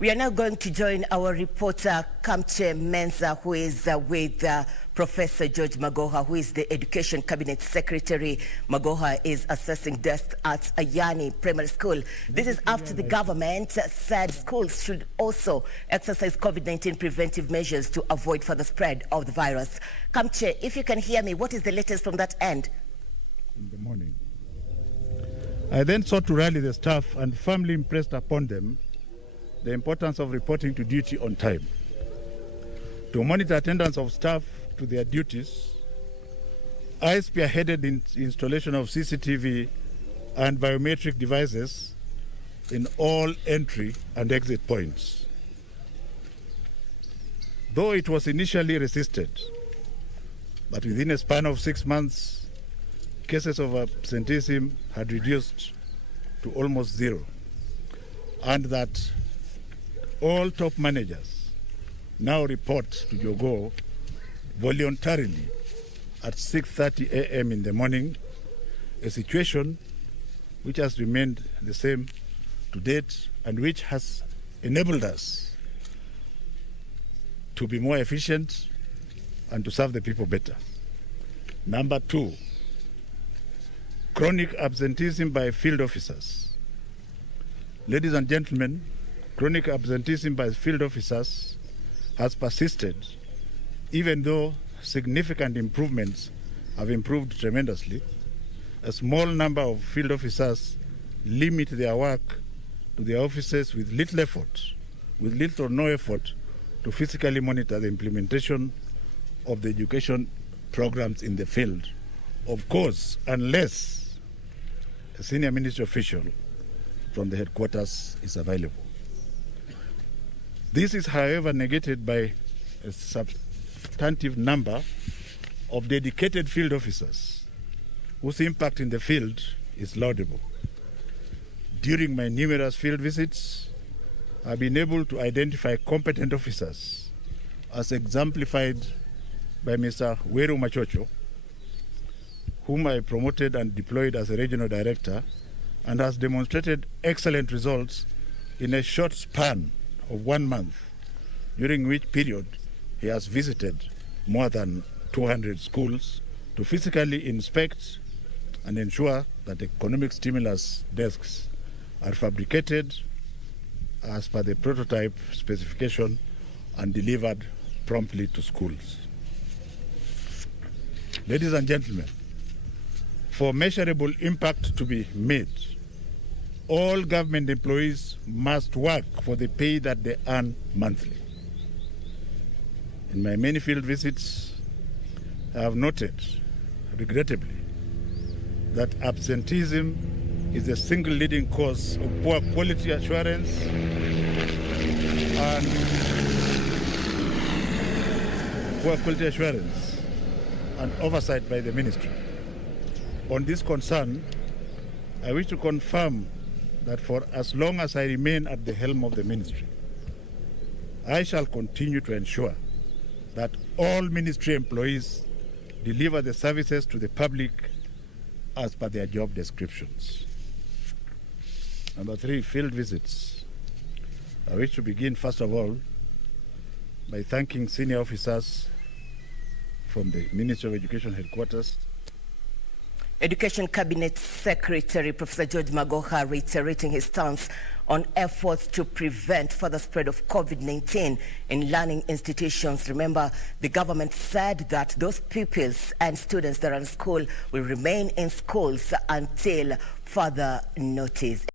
We are now going to join our reporter Kamche Menza, who is with Professor George Magoha, who is the Education Cabinet Secretary. Magoha is assessing deaths at Ayany Primary School. This is after the government said schools should also exercise COVID-19 preventive measures to avoid further spread of the virus. Kamche, if you can hear me, what is the latest from that end? In the morning, I then sought to rally the staff and firmly impressed upon them the importance of reporting to duty on time. To monitor attendance of staff to their duties, I spearheaded the installation of CCTV and biometric devices in all entry and exit points. Though it was initially resisted, but within a span of 6 months, cases of absenteeism had reduced to almost zero, and that all top managers now report to Jogo voluntarily at 6:30 a.m. in the morning, a situation which has remained the same to date and which has enabled us to be more efficient and to serve the people better. Number 2, chronic absenteeism by field officers. Ladies and gentlemen, chronic absenteeism by field officers has persisted, even though significant improvements have improved tremendously. A small number of field officers limit their work to their offices with little or no effort to physically monitor the implementation of the education programs in the field. Of course, unless a senior ministry official from the headquarters is available. This is, however, negated by a substantive number of dedicated field officers whose impact in the field is laudable. During my numerous field visits, I've been able to identify competent officers as exemplified by Mr. Weru Machocho, whom I promoted and deployed as a regional director, and has demonstrated excellent results in a short span of 1 month, during which period he has visited more than 200 schools to physically inspect and ensure that economic stimulus desks are fabricated as per the prototype specification and delivered promptly to schools. Ladies and gentlemen, for measurable impact to be made, all government employees must work for the pay that they earn monthly. In my many field visits, I have noted, regrettably, that absenteeism is the single leading cause of poor quality assurance and oversight by the ministry. On this concern, I wish to confirm that for as long as I remain at the helm of the ministry, I shall continue to ensure that all ministry employees deliver the services to the public as per their job descriptions. Number 3, field visits. I wish to begin, first of all, by thanking senior officers from the Ministry of Education headquarters. Education Cabinet Secretary Professor George Magoha reiterating his stance on efforts to prevent further spread of COVID-19 in learning institutions. Remember, the government said that those pupils and students that are in school will remain in schools until further notice.